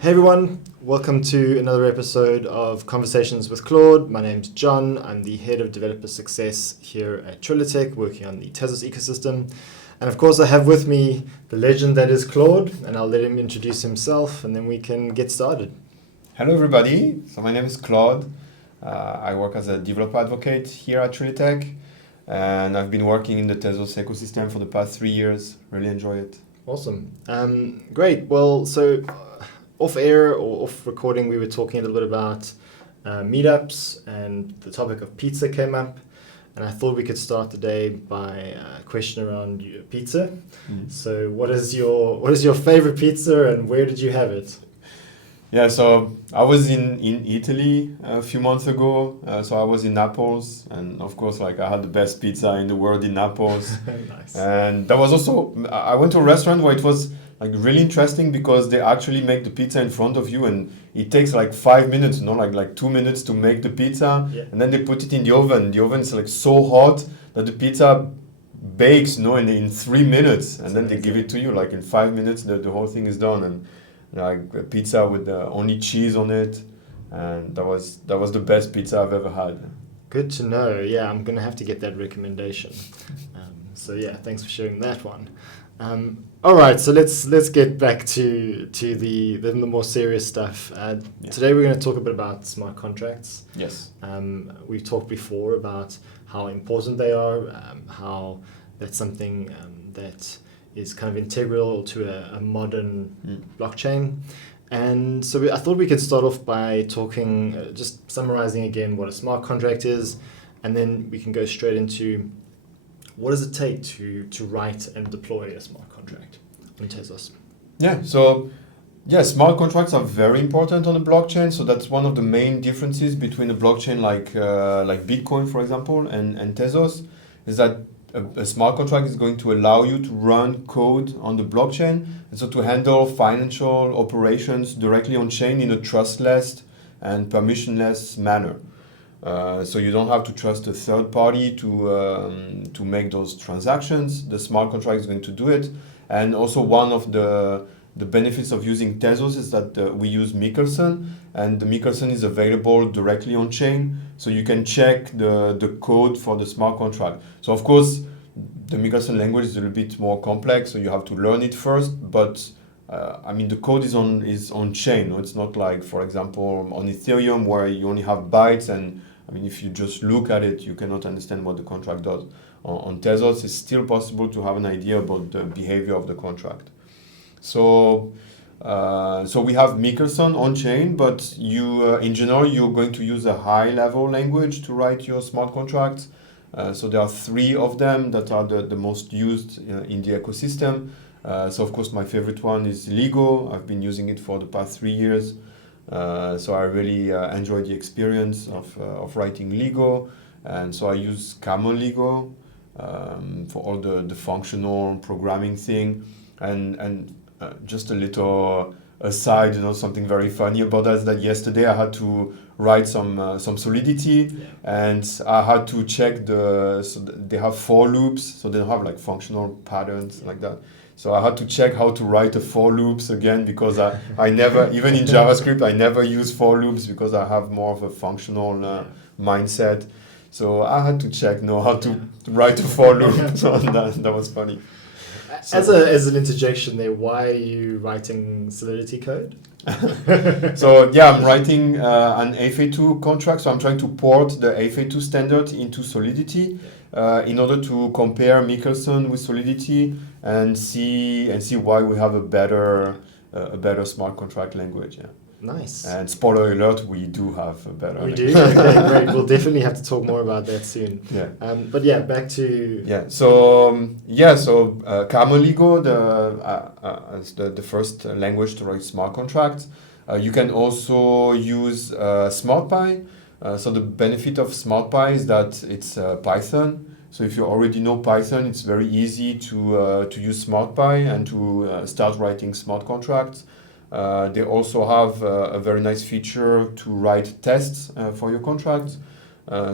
Hey everyone, welcome to another episode of Conversations with Claude. My name's John. I'm the head of developer success here at Trilitech, working on the Tezos ecosystem. And of course, I have with me the legend that is Claude, and I'll let him introduce himself and then we can get started. Hello everybody, so my name is Claude. I work as a developer advocate here at Trilitech, and I've been working in the Tezos ecosystem for the past 3 years. Really enjoy it. Awesome. Great. Well, so off air or off recording, we were talking a little bit about meetups, and the topic of pizza came up. And I thought we could start the day by a question around pizza. So what is your favorite pizza and where did you have it? Yeah, so I was in Italy a few months ago. So I was in Naples, and of course, I had the best pizza in the world in Naples. Nice. And that was also, I went to a restaurant where it was really interesting because they actually make the pizza in front of you, and it takes 5 minutes, like 2 minutes to make the pizza. Yeah. And then they put it in the oven. The oven is so hot that the pizza bakes, in 3 minutes, and That's then amazing. they give it to you in 5 minutes. The whole thing is done, and a pizza with only cheese on it, and that was the best pizza I've ever had. Good to know. Yeah, I'm gonna have to get that recommendation. So yeah, thanks for sharing that one. All right, so let's get back to the more serious stuff. Yeah. Today we're going to talk a bit about smart contracts. Yes. We've talked before about how important they are, how that's something that is kind of integral to a modern blockchain. And so I thought we could start off by talking, just summarizing again what a smart contract is, and then we can go straight into what does it take to write and deploy a smart contract on Tezos? Yeah, so smart contracts are very important on the blockchain. So that's one of the main differences between a blockchain like Bitcoin, for example, and Tezos, is that a smart contract is going to allow you to run code on the blockchain, and so to handle financial operations directly on chain in a trustless and permissionless manner. So you don't have to trust a third party to make those transactions. The smart contract is going to do it. And also one of the benefits of using Tezos is that we use Michelson, and the Michelson is available directly on chain. So you can check the code for the smart contract. So of course, the Michelson language is a little bit more complex, so you have to learn it first. But the code is on chain. It's not like, for example, on Ethereum where you only have bytes, and if you just look at it, you cannot understand what the contract does. On Tezos, it's still possible to have an idea about the behavior of the contract. So we have Michelson on chain, but in general, you're going to use a high-level language to write your smart contracts. So there are 3 of them that are the most used in the ecosystem. So of course, my favorite one is Lego. I've been using it for the past 3 years. So I really enjoy the experience of writing Lego. And so I use Common Lego for all the functional programming thing. And just a little aside, something very funny about that is that yesterday I had to write some Solidity, and I had to check so they have for loops, so they don't have functional patterns like that. So I had to check how to write a for loops again, because I never, even in JavaScript, I never use for loops because I have more of a functional mindset. So I had to check how to write a for loop. So that was funny. As an interjection there, why are you writing Solidity code? So I'm writing an FA2 contract. So I'm trying to port the FA2 standard into Solidity in order to compare Michelson with Solidity and see why we have a better smart contract language. Yeah. Nice. And spoiler alert, we do have a better. We do. Okay, great. We'll definitely have to talk more about that soon. Yeah. But yeah, back to. Yeah. So Common Lego, as the first language to write smart contracts. You can also use SmartPy. So the benefit of SmartPy is that it's Python. So if you already know Python, it's very easy to use SmartPy and to start writing smart contracts. They also have a very nice feature to write tests for your contracts.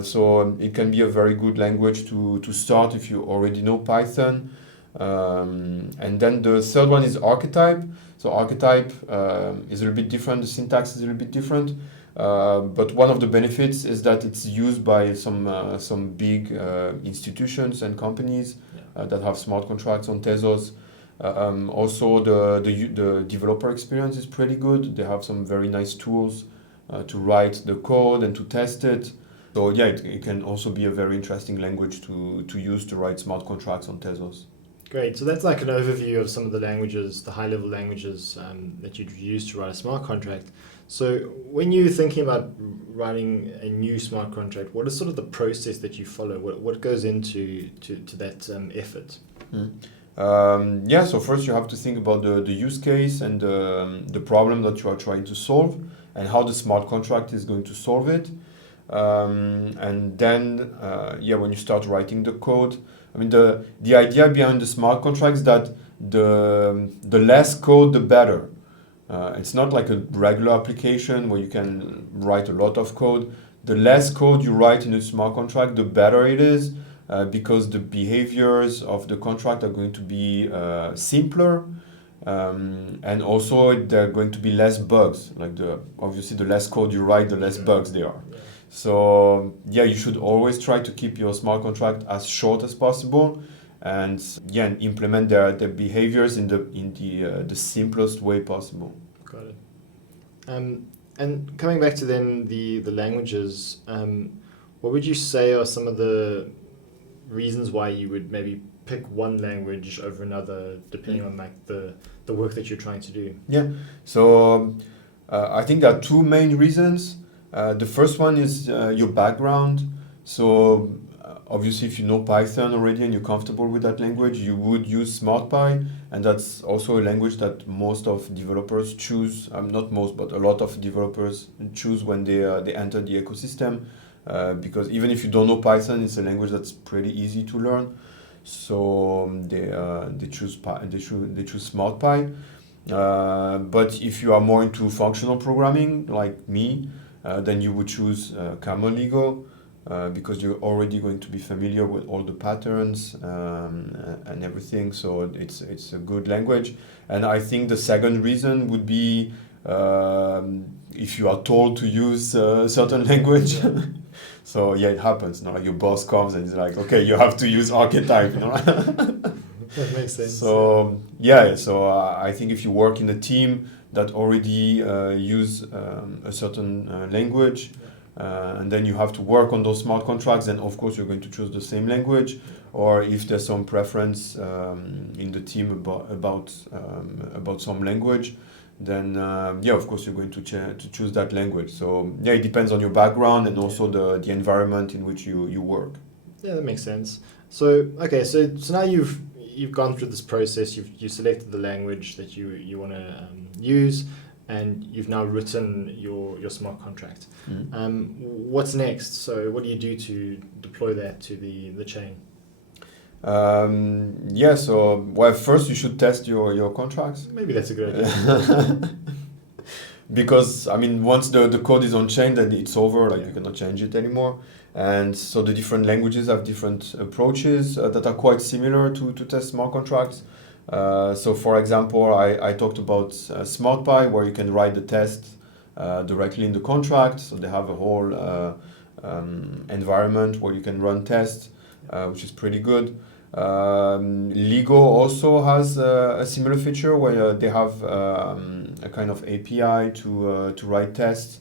So it can be a very good language to start if you already know Python. And then the third one is archetype. So archetype is a little bit different. The syntax is a little bit different. But one of the benefits is that it's used by some big institutions and companies that have smart contracts on Tezos. Also, the developer experience is pretty good. They have some very nice tools to write the code and to test it. So yeah, it can also be a very interesting language to use to write smart contracts on Tezos. Great. So that's like an overview of some of the languages, the high-level languages that you'd use to write a smart contract. So when you're thinking about writing a new smart contract, what is sort of the process that you follow? What goes into that effort? So first you have to think about the use case and the problem that you are trying to solve and how the smart contract is going to solve it. And then, when you start writing the code, I mean, the idea behind the smart contract is that the less code, the better. It's not like a regular application where you can write a lot of code. The less code you write in a smart contract, the better it is, because the behaviors of the contract are going to be simpler, and also there are going to be less bugs. Like obviously the less code you write, the less bugs there are. Yeah. So you should always try to keep your smart contract as short as possible, and implement their behaviors in the simplest way possible. Got it. And coming back to then the languages, what would you say are some of the reasons why you would maybe pick one language over another, depending on like the work that you're trying to do? Yeah. So I think there are two main reasons. The first one is your background. So obviously, if you know Python already and you're comfortable with that language, you would use SmartPy, and that's also a language that most of developers choose. Not most, but a lot of developers choose when they enter the ecosystem, because even if you don't know Python, it's a language that's pretty easy to learn. So they choose SmartPy. But if you are more into functional programming, like me, then you would choose Cameligo, because you're already going to be familiar with all the patterns and everything. So it's a good language. And I think the second reason would be if you are told to use a certain language. So it happens. You know, like your boss comes and he's like, okay, you have to use archetype. You know? That makes sense. So I think if you work in a team that already use a certain language, and then you have to work on those smart contracts, then of course you're going to choose the same language. Or if there's some preference in the team about some language, then of course you're going to choose that language. So it depends on your background and also the environment in which you work. Yeah, that makes sense. So so now you've gone through this process. You selected the language that you want to use, and you've now written your smart contract. What's next? So what do you do to deploy that to the chain? First you should test your contracts. Maybe that's a good idea. Because once the code is on chain, then it's over. You cannot change it anymore. And so the different languages have different approaches that are quite similar to test smart contracts. So for example, I talked about SmartPy, where you can write the test directly in the contract. So they have a whole environment where you can run tests, which is pretty good. Lego also has a similar feature where they have a kind of API to write tests,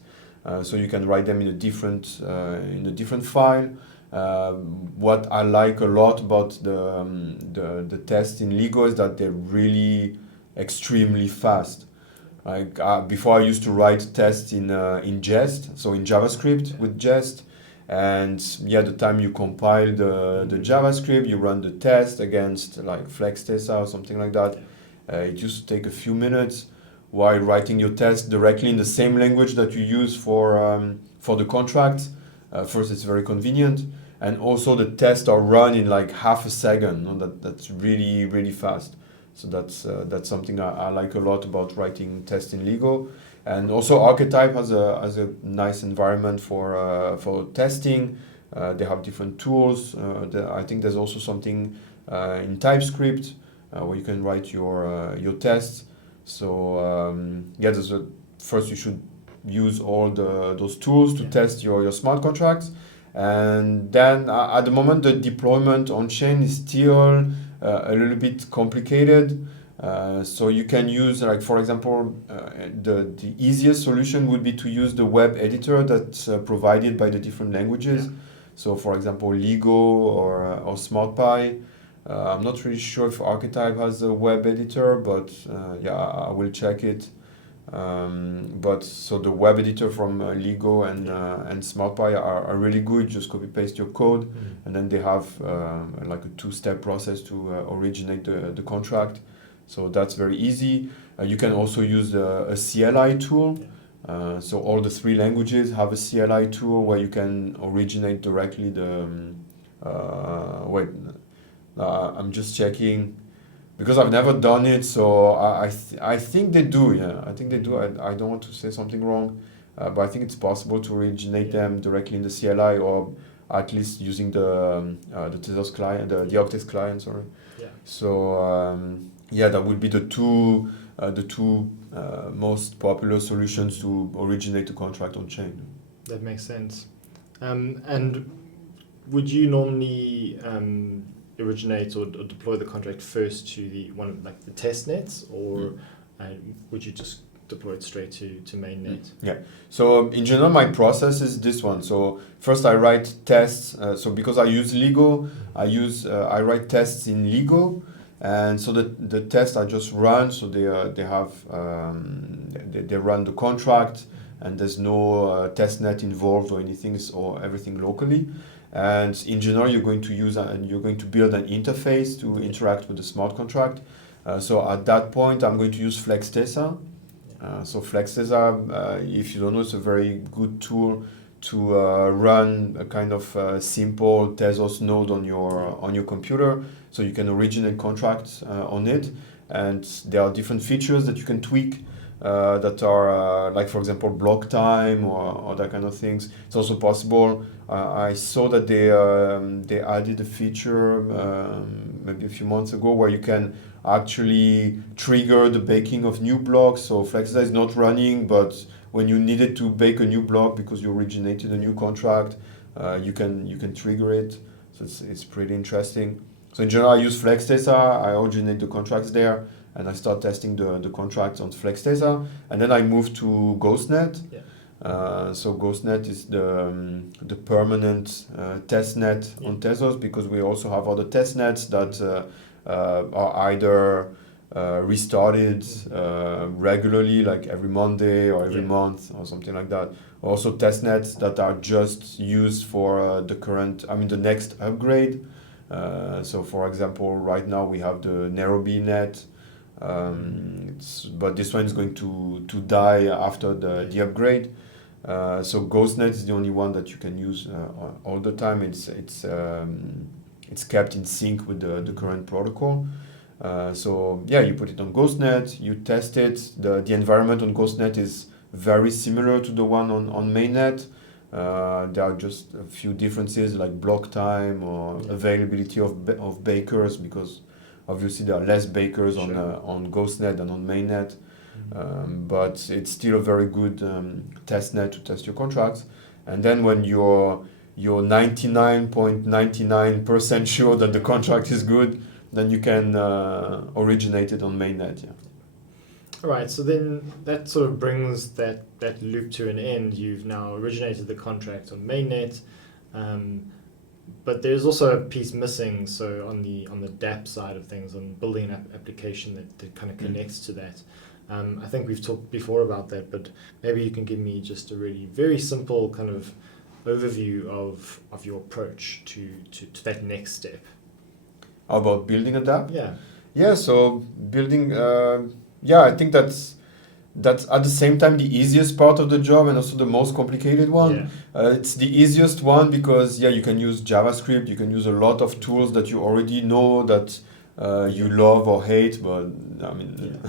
so you can write them in a different file. What I like a lot about the tests in Lego is that they're really extremely fast. Like before, I used to write tests in Jest, so in JavaScript with Jest. And the time you compile the JavaScript, you run the test against like FlexTesa or something like that. It used to take a few minutes, while writing your test directly in the same language that you use for the contract. First, it's very convenient, and also the tests are run in like half a second. That's really, really fast. So that's something I like a lot about writing tests in Lego. And also Archetype has a nice environment for testing. They have different tools. I think there's also something in TypeScript where you can write your tests. So first you should use all those tools to test your smart contracts, and then at the moment the deployment on chain is still a little bit complicated. So you can use, like for example, the easiest solution would be to use the web editor that's provided by the different languages. So for example, Lego or SmartPy. I'm not really sure if Archetype has a web editor, but I will check it. But so the web editor from Lego and SmartPy are really good. Just copy paste your code, and then they have like a two-step process to originate the contract. So that's very easy. You can also use a CLI tool. So all the three languages have a CLI tool where you can originate directly the. I'm just checking because I've never done it. So I think they do. Yeah, I think they do. I don't want to say something wrong, but I think it's possible to originate them directly in the CLI, or at least using the Tezos client, the Octex client. Sorry. Yeah. So. That would be the two most popular solutions to originate a contract on chain. That makes sense. And would you normally originate or deploy the contract first to the testnets, or would you just deploy it straight to mainnet? Yeah. So in general, my process is this one. So first I write tests. So because I use Lego, I write tests in Lego. And so the tests I just run, so they run the contract, and there's no testnet involved or anything, or everything locally. And in general, you're going to build an interface to interact with the smart contract. So at that point, I'm going to use FlexTesa. So FlexTesa, if you don't know, it's a very good tool to run a kind of simple Tezos node on your computer, so you can originate contracts on it, and there are different features that you can tweak that are like, for example, block time or that kind of things. It's also possible. I saw that they added a feature maybe a few months ago where you can actually trigger the baking of new blocks. So FlexTesa is not running, but when you needed to bake a new block because you originated a new contract, you can trigger it. So it's pretty interesting. So in general, I use FlexTesa. I originate the contracts there, and I start testing the contracts on FlexTesa, and then I move to GhostNet. So GhostNet is the permanent testnet on Tezos, because we also have other testnets that are either restarted regularly, like every Monday or every month or something like that. Also testnets that are just used for the next upgrade. So for example, right now we have the Nairobi net, but this one is going to die after the upgrade. So GhostNet is the only one that you can use all the time. It's kept in sync with the current protocol. You put it on GhostNet, you test it. The environment on GhostNet is very similar to the one on mainnet. There are just a few differences, like block time or availability of bakers, because obviously there are less bakers on GhostNet than on mainnet. But it's still a very good testnet to test your contracts. And then when you're 99.99% sure that the contract is good, then you can originate it on mainnet. All right, so then that sort of brings that loop to an end. You've now originated the contract on mainnet, but there's also a piece missing. So on the dApp side of things, on building an application that kind of connects to that. I think we've talked before about that, but maybe you can give me just a really very simple kind of overview of your approach to that next step. About building a dApp? Yeah. So building, I think that's at the same time the easiest part of the job and also the most complicated one. It's the easiest one because you can use JavaScript, you can use a lot of tools that you already know that you love or hate, but I mean,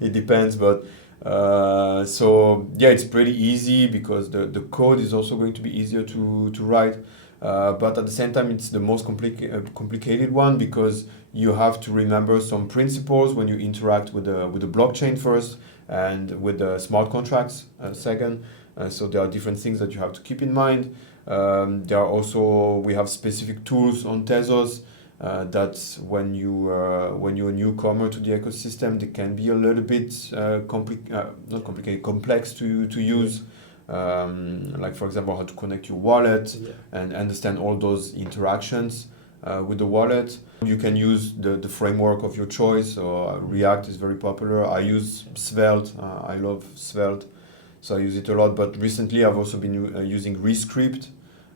it depends. But it's pretty easy because the code is also going to be easier to write. But at the same time, it's the most complicated one because you have to remember some principles when you interact with the blockchain first and with the smart contracts second. So there are different things that you have to keep in mind. There are also, we have specific tools on Tezos that when you're a newcomer to the ecosystem, they can be a little bit not complicated, complex to use. Like for example, how to connect your wallet and understand all those interactions with the wallet. You can use the framework of your choice. So React is very popular. I use Svelte. I love Svelte, so I use it a lot. But recently, I've also been using Rescript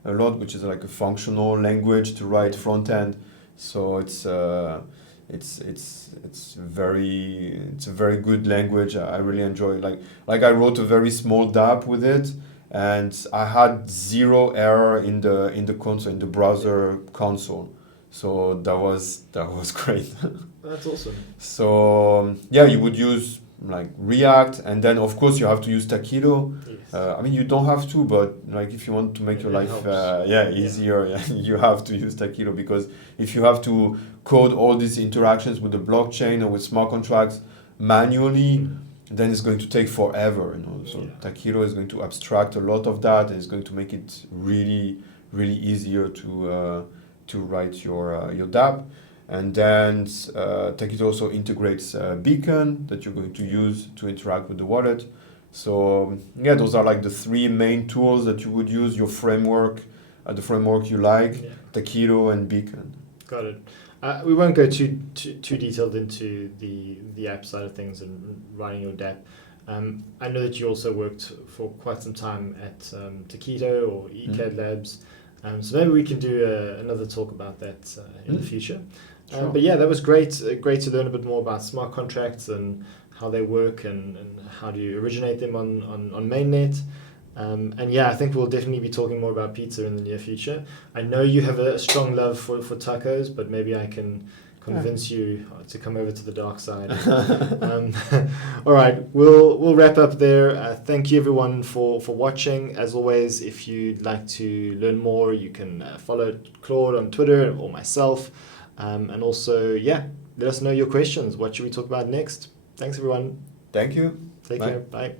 a lot, which is like a functional language to write front end. So it's a very good language. I really enjoy it. Like I wrote a very small dApp with it, and I had zero error in the console, in the browser console. So that was great. That's awesome. So yeah, you would use like React, and then of course you have to use Taquito. Yes. I mean, you don't have to, but like if you want to make your life easier, you have to use Taquito, because if you have to code all these interactions with the blockchain or with smart contracts manually, then it's going to take forever. So Taquito is going to abstract a lot of that, and it's going to make it really, really easier to write your dApp. And then Taquito also integrates Beacon that you're going to use to interact with the wallet. So yeah, those are like the three main tools that you would use, your framework, the framework you like, Taquito and Beacon. Got it. We won't go too detailed into the app side of things and writing your dApp. I know that you also worked for quite some time at Taquito or eCAD Labs. So maybe we can do another talk about that in the future. Sure. But yeah, that was great. Great to learn a bit more about smart contracts and how they work and how do you originate them on mainnet. And yeah, I think we'll definitely be talking more about pizza in the near future. I know you have a strong love for tacos, but maybe I can convince you to come over to the dark side. All right, we'll wrap up there. Thank you everyone for watching. As always, if you'd like to learn more, you can follow Claude on Twitter or myself. And also, let us know your questions. What should we talk about next? Thanks everyone. Thank you. Take care. Bye.